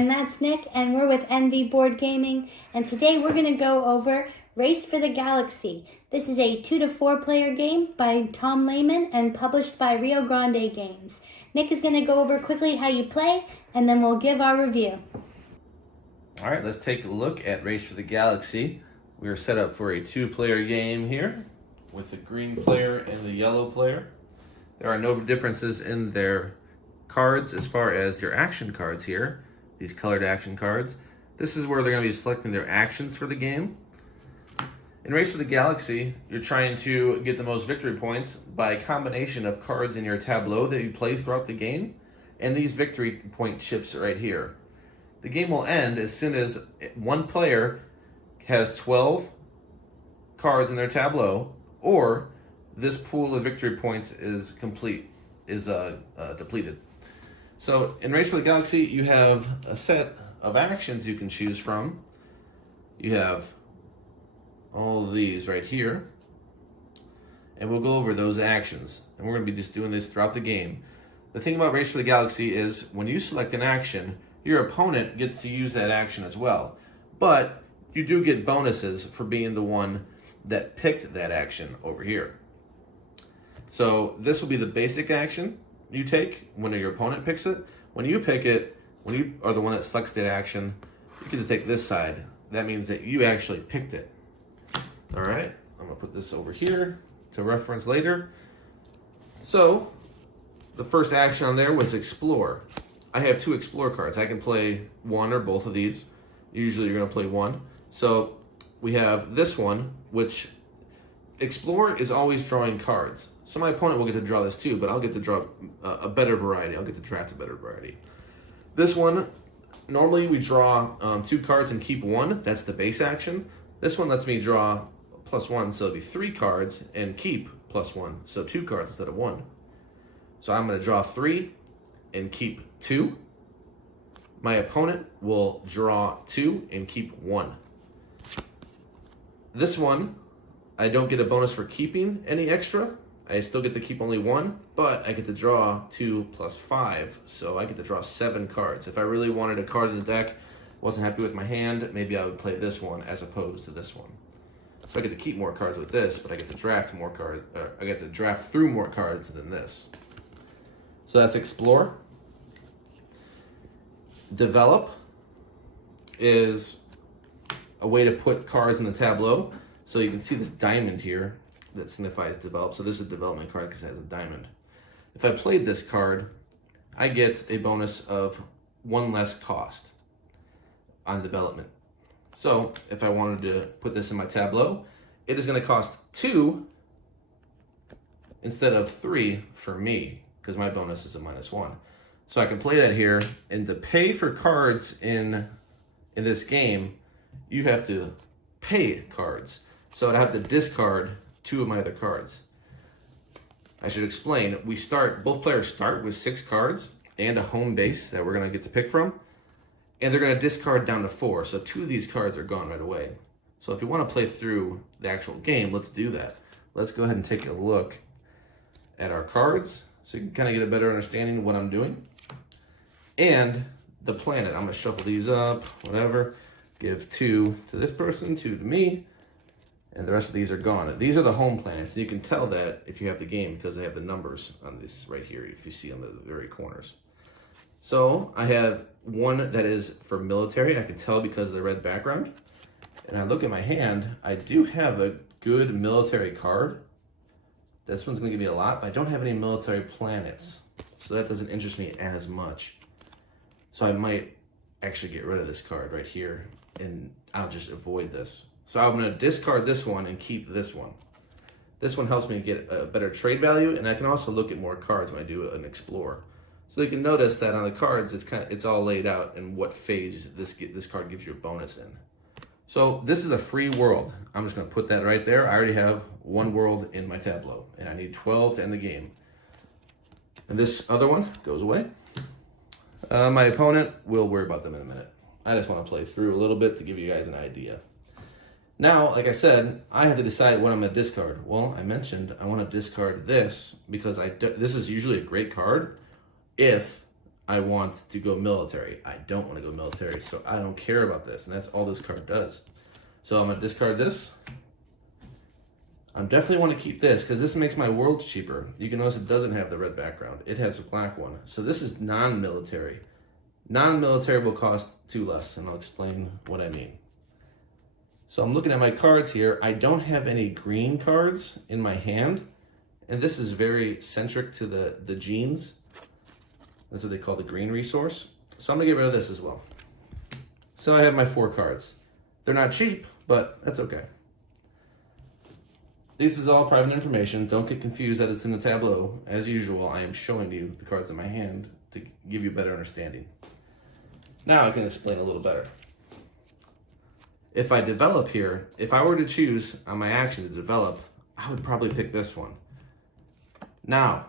And that's Nick, and we're with NV Board Gaming, and today we're going to go over Race for the Galaxy. This is a 2 to 4 player game by Tom Lehman and published by Rio Grande Games. Nick is going to go over quickly how you play, and then we'll give our review. All right, let's take a look at Race for the Galaxy. We are set up for a 2-player game here with the green player and the yellow player. There are no differences in their cards as far as their action cards here. These colored action cards. This is where they're going to be selecting their actions for the game. In Race for the Galaxy, you're trying to get the most victory points by a combination of cards in your tableau that you play throughout the game, and these victory point chips right here. The game will end as soon as one player has 12 cards in their tableau, or this pool of victory points is depleted. So in Race for the Galaxy, you have a set of actions you can choose from. You have all of these right here, and we'll go over those actions. And we're going to be just doing this throughout the game. The thing about Race for the Galaxy is when you select an action, your opponent gets to use that action as well. But you do get bonuses for being the one that picked that action over here. So this will be the basic action you take when your opponent picks it. When you pick it, when you are the one that selects that action, you get to take this side. That means that you actually picked it. All right, I'm gonna put this over here to reference later. So the first action on there was Explore. I have 2 Explore cards. I can play one or both of these. Usually you're gonna play one. So we have this one, which Explore is always drawing cards. So my opponent will get to draw this too, but I'll get to draw a better variety. I'll get to draft a better variety. This one, normally we draw 2 cards and keep 1. That's the base action. This one lets me draw +1, so it'll be 3 cards and keep +1, so 2 cards instead of 1. So I'm going to draw 3 and keep 2. My opponent will draw 2 and keep 1. This one, I don't get a bonus for keeping any extra. I still get to keep only 1, but I get to draw 2 + 5, so I get to draw 7 cards. If I really wanted a card in the deck, wasn't happy with my hand, maybe I would play this one as opposed to this one. So I get to keep more cards with this, but I get to draft more cards. I get to draft through more cards than this. So that's Explore. Develop is a way to put cards in the tableau. So you can see this diamond here that signifies develop. So this is a development card because it has a diamond. If I played this card, I get a bonus of 1 less cost on development. So if I wanted to put this in my tableau, it is going to cost 2 instead of 3 for me because my bonus is a -1. So I can play that here, and to pay for cards in this game, you have to pay cards. So I'd have to discard 2 of my other cards. I should explain, both players start with 6 cards and a home base that we're going to get to pick from. And they're going to discard down to 4. So 2 of these cards are gone right away. So if you want to play through the actual game, let's do that. Let's go ahead and take a look at our cards so you can kind of get a better understanding of what I'm doing. And the planet. I'm going to shuffle these up, whatever. Give 2 to this person, 2 to me. And the rest of these are gone. These are the home planets. You can tell that if you have the game because they have the numbers on this right here, if you see on the very corners. So I have one that is for military. I can tell because of the red background. And I look at my hand. I do have a good military card. This one's going to give me a lot, but I don't have any military planets. So that doesn't interest me as much. So I might actually get rid of this card right here, and I'll just avoid this. So I'm going to discard this one and keep this one. This one helps me get a better trade value, and I can also look at more cards when I do an Explore. So you can notice that on the cards, it's all laid out in what phase this card gives you a bonus in. So this is a free world. I'm just going to put that right there. I already have 1 world in my tableau, and I need 12 to end the game. And this other one goes away. My opponent, we'll worry about them in a minute. I just want to play through a little bit to give you guys an idea. Now, like I said, I have to decide what I'm going to discard. Well, I mentioned I want to discard this because this is usually a great card if I want to go military. I don't want to go military, so I don't care about this. And that's all this card does. So I'm going to discard this. I definitely want to keep this because this makes my worlds cheaper. You can notice it doesn't have the red background. It has a black one. So this is non-military. Non-military will cost 2 less, and I'll explain what I mean. So I'm looking at my cards here. I don't have any green cards in my hand, and this is very centric to the genes. That's what they call the green resource. So I'm gonna get rid of this as well. So I have my 4 cards. They're not cheap, but that's okay. This is all private information. Don't get confused that it's in the tableau. As usual, I am showing you the cards in my hand to give you a better understanding. Now I can explain a little better. If I develop here, if I were to choose on my action to develop, I would probably pick this one. Now,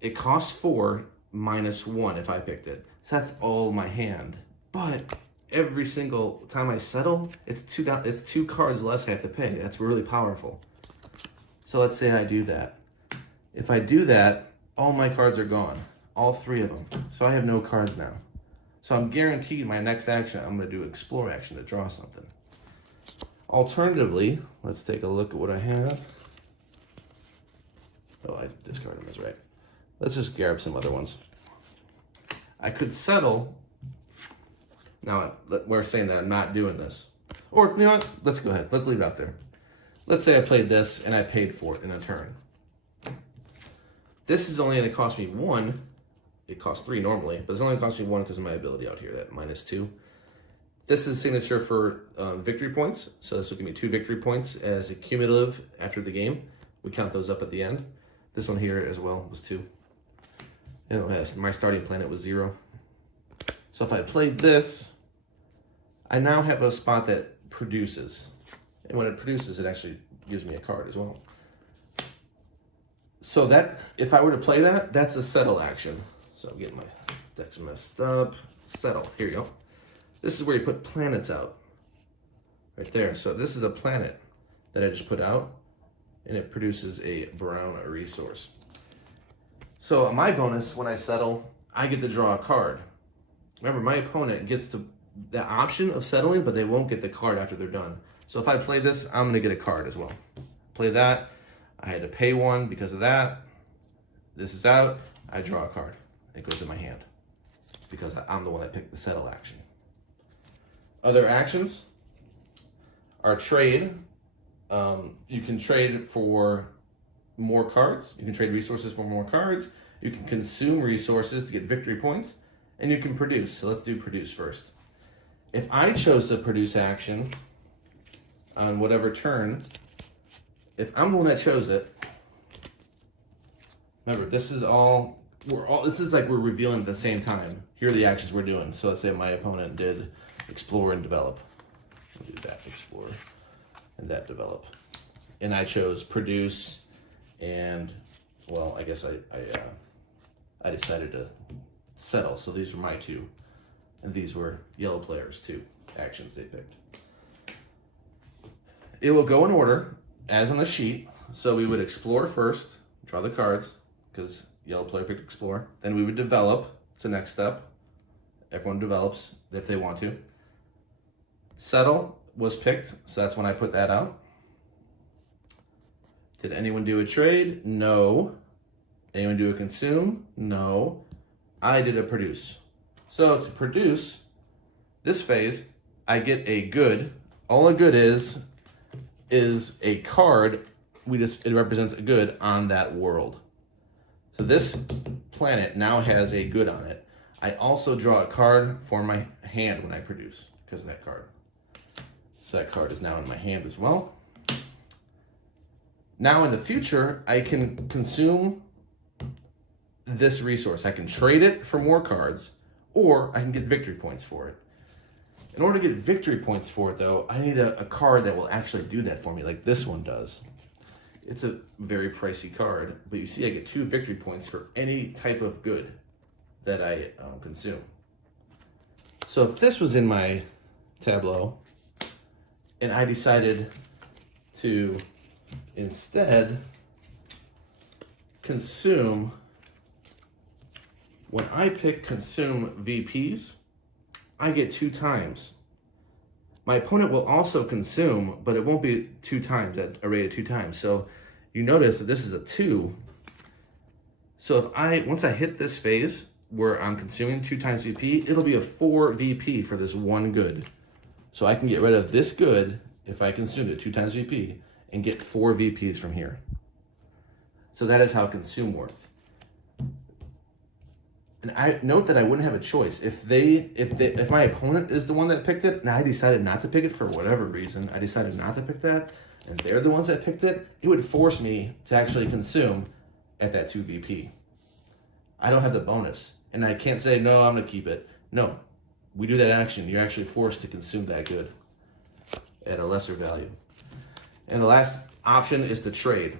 it costs 4 minus 1 if I picked it. So that's all my hand. But every single time I settle, it's 2 cards less I have to pay. That's really powerful. So let's say I do that. If I do that, all my cards are gone. All 3 of them. So I have no cards now. So I'm guaranteed my next action, I'm going to do explore action to draw something. Alternatively, let's take a look at what I have. Oh, I discarded them, that's right. Let's just grab some other ones. I could settle. Now, we're saying that I'm not doing this. Or, you know what? Let's go ahead. Let's leave it out there. Let's say I played this and I paid for it in a turn. This is only going to cost me 1. It costs 3 normally, but it's only going to cost me 1 because of my ability out here, that -2. This is a signature for victory points. So this will give me 2 victory points as a cumulative after the game. We count those up at the end. This one here as well was 2. And my starting planet was 0. So if I played this, I now have a spot that produces. And when it produces, it actually gives me a card as well. So that, if I were to play that, that's a settle action. So I'm getting my decks messed up. Settle, here you go. This is where you put planets out. Right there. So this is a planet that I just put out, and it produces a brown resource. So my bonus, when I settle, I get to draw a card. Remember, my opponent gets the option of settling, but they won't get the card after they're done. So if I play this, I'm going to get a card as well. Play that. I had to pay 1 because of that. This is out. I draw a card. It goes in my hand because I'm the one that picked the settle action. Other actions are trade. You can trade for more cards. You can trade resources for more cards. You can consume resources to get victory points. And you can produce. So let's do produce first. If I chose the produce action on whatever turn, if I'm the one that chose it, remember, this is like we're revealing at the same time. Here are the actions we're doing. So let's say my opponent did explore and develop. I'll do that, explore, and that develop. And I chose produce, and well, I guess I decided to settle. So these were my 2, and these were yellow players' 2 actions they picked. It will go in order as on the sheet. So we would explore first, draw the cards, because yellow player picked explore. Then we would develop. It's the next step. Everyone develops if they want to. Settle was picked, so that's when I put that out. Did anyone do a trade? No. Anyone do a consume? No. I did a produce. So to produce this phase, I get a good. All a good is a card. It represents a good on that world. So this planet now has a good on it. I also draw a card for my hand when I produce because of that card. So that card is now in my hand as well. Now in the future, I can consume this resource. I can trade it for more cards, or I can get victory points for it. In order to get victory points for it, though, I need a card that will actually do that for me, like this one does. It's a very pricey card, but you see I get 2 victory points for any type of good that I consume. So if this was in my tableau, and I decided to instead consume when I pick consume VPs, I get 2 times. My opponent will also consume, but it won't be 2 times at a rate of 2 times. So you notice that this is a 2. So once I hit this phase where I'm consuming 2 times VP, it'll be a 4 VP for this one good. So I can get rid of this good if I consumed it 2 times VP and get 4 VPs from here. So that is how consume worked. And I note that I wouldn't have a choice. If my opponent is the one that picked it, and I decided not to pick it for whatever reason, I decided not to pick that, and they're the ones that picked it, it would force me to actually consume at that 2 VP. I don't have the bonus. And I can't say, no, I'm going to keep it. No, we do that action. You're actually forced to consume that good at a lesser value. And the last option is to trade.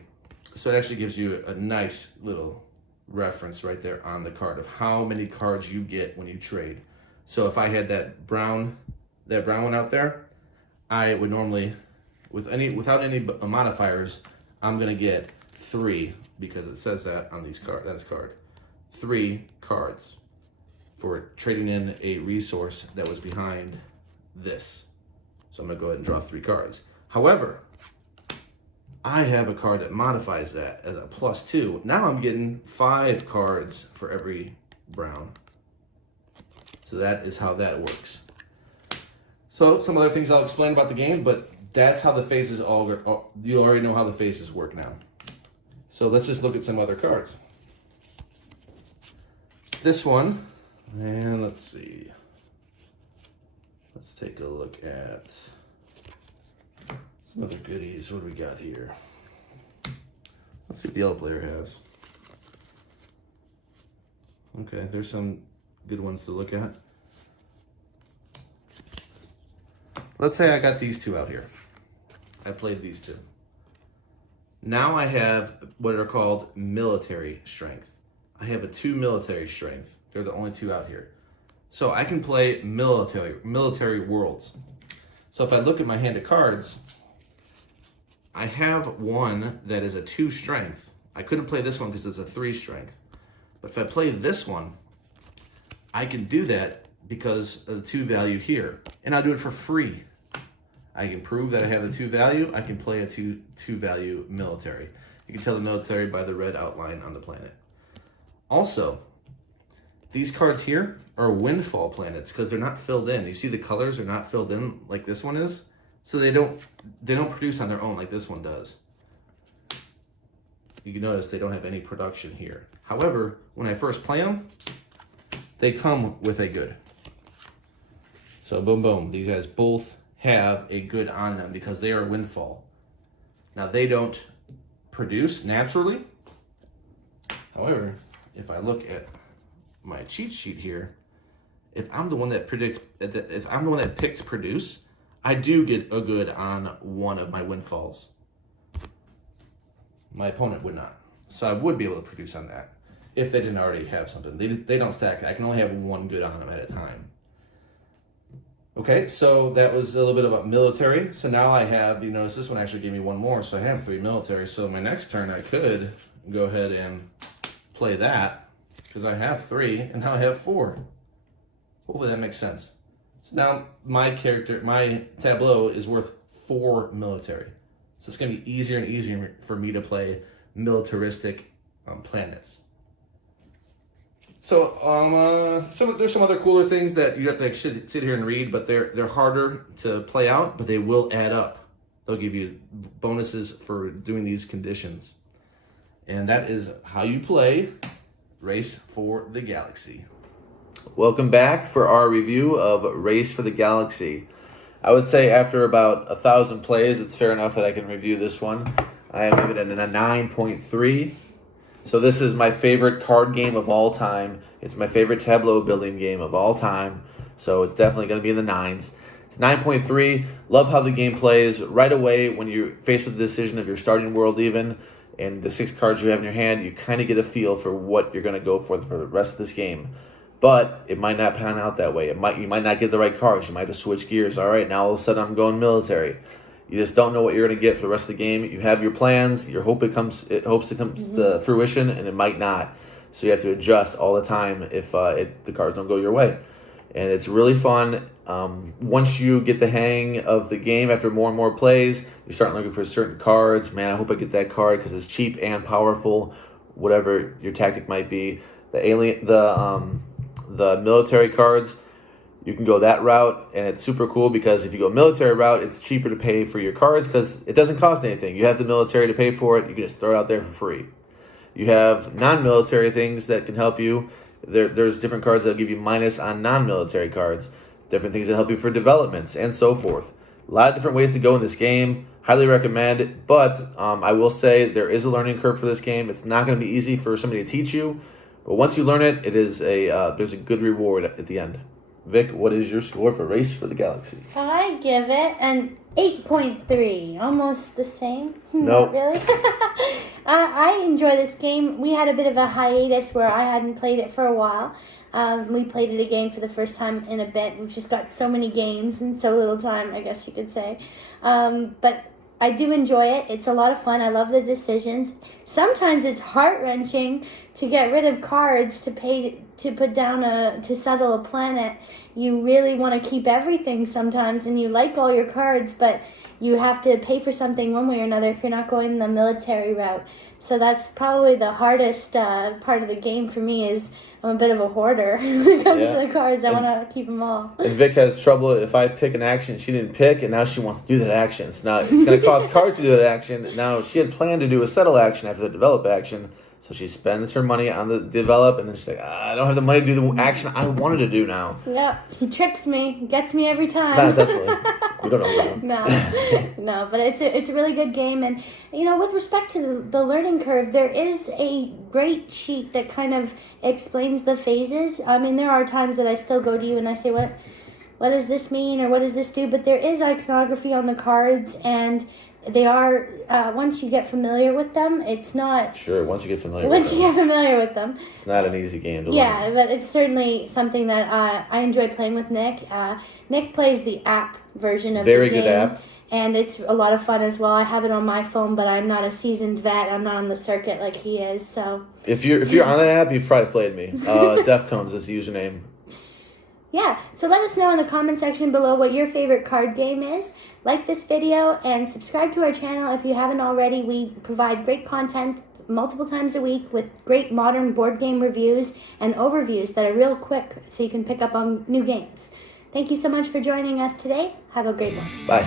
So it actually gives you a nice little reference right there on the card of how many cards you get when you trade. So if I had that brown one out there, I would normally, without any modifiers, I'm gonna get 3, because it says that on these that's card. 3 cards for trading in a resource that was behind this. So I'm gonna go ahead and draw 3 cards. However, I have a card that modifies that as a +2. Now I'm getting 5 cards for every brown. So that is how that works. So some other things I'll explain about the game, but that's how the phases you already know how the phases work now. So let's just look at some other cards. This one, and let's see. Let's take a look at some other goodies. What do we got here? Let's see what the yellow player has. Okay, there's some good ones to look at. Let's say I got these 2 out here. I played these 2. Now I have what are called military strength. I have a 2 military strength. They're the only 2 out here. So I can play military worlds. So if I look at my hand of cards, I have one that is a 2 strength. I couldn't play this one because it's a 3 strength. But if I play this one, I can do that because of the 2 value here. And I'll do it for free. I can prove that I have a 2 value. I can play a 2 value military. You can tell the military by the red outline on the planet. Also, these cards here are windfall planets because they're not filled in. You see the colors are not filled in like this one is. So they don't produce on their own like this one does. You can notice they don't have any production here. However, when I first play them, they come with a good. So boom, boom. These guys both have a good on them because they are windfall. Now they don't produce naturally. However, if I look at my cheat sheet here, if I'm the one that picked produce, I do get a good on one of my windfalls. My opponent would not. So I would be able to produce on that if they didn't already have something. They don't stack. I can only have 1 good on them at a time. Okay, so that was a little bit about military. So now I have, you notice this one actually gave me 1 more, so I have 3 military. So my next turn I could go ahead and play that because I have 3 and now I have 4. Hopefully that makes sense. So now my tableau is worth 4 military. So it's going to be easier and easier for me to play militaristic planets. So there's some other cooler things that you have to sit here and read, but they're harder to play out, but they will add up. They'll give you bonuses for doing these conditions. And that is how you play Race for the Galaxy. Welcome back for our review of Race for the Galaxy. I would say after about 1,000 plays, it's fair enough that I can review this one. I have given it a 9.3. So this is my favorite card game of all time. It's my favorite tableau building game of all time. So it's definitely going to be in the 9s. It's 9.3. Love how the game plays. Right away, when you're faced with the decision of your starting world even, and the 6 cards you have in your hand, you kind of get a feel for what you're going to go for the rest of this game. But it might not pan out that way. You might not get the right cards. You might have to switch gears. All right, now all of a sudden I'm going military. You just don't know what you're going to get for the rest of the game. You have your plans. You hope it comes to fruition, and it might not. so you have to adjust all the time if the cards don't go your way. And it's really fun. Once you get the hang of the game, after more and more plays, you start looking for certain cards. Man, I hope I get that card because it's cheap and powerful, whatever your tactic might be. The military cards, you can go that route, and it's super cool because if you go military route, it's cheaper to pay for your cards because it doesn't cost anything. You have the military to pay for it. You can just throw it out there for free. You have non-military things that can help you. There's different cards that give you minus on non-military cards. Different things that help you for developments and so forth. A lot of different ways to go in this game. Highly recommend it. But I will say there is a learning curve for this game. It's not going to be easy for somebody to teach you. But once you learn it, there's a good reward at the end. Vic, what is your score for Race for the Galaxy? I give it an 8.3. Almost the same. Nope. Not really. I enjoy this game. We had a bit of a hiatus where I hadn't played it for a while. We played it again for the first time in a bit. We've just got so many games in so little time, I guess you could say. But I do enjoy it. It's a lot of fun. I love the decisions. Sometimes it's heart-wrenching to get rid of cards to put down to settle a planet. You really want to keep everything sometimes, and you like all your cards, but you have to pay for something one way or another if you're not going the military route. So that's probably the hardest part of the game for me. Is I'm a bit of a hoarder when it comes to the cards. I want to keep them all. And Vic has trouble if I pick an action she didn't pick, and now she wants to do that action. It's going to cost cards to do that action. Now, she had planned to do a settle action after the develop action, so she spends her money on the develop, and then she's like, I don't have the money to do the action I wanted to do now. Yeah, he tricks me, gets me every time. Not intentionally. We don't know what No, but it's a really good game. And, with respect to the learning curve, there is a great sheet that kind of explains the phases. I mean, there are times that I still go to you and I say, what does this mean, or what does this do? But there is iconography on the cards, and they are, once you get familiar with them, it's not... Sure, once you get familiar with them. It's not an easy game to learn. Yeah, but it's certainly something that I enjoy playing with Nick. Nick plays the app version of the game. Very good app. And it's a lot of fun as well. I have it on my phone, but I'm not a seasoned vet. I'm not on the circuit like he is, so... If you're on that app, you've probably played me. Deftones is the username. Yeah, so let us know in the comment section below what your favorite card game is. Like this video and subscribe to our channel if you haven't already. We provide great content multiple times a week with great modern board game reviews and overviews that are real quick so you can pick up on new games. Thank you so much for joining us today. Have a great one. Bye.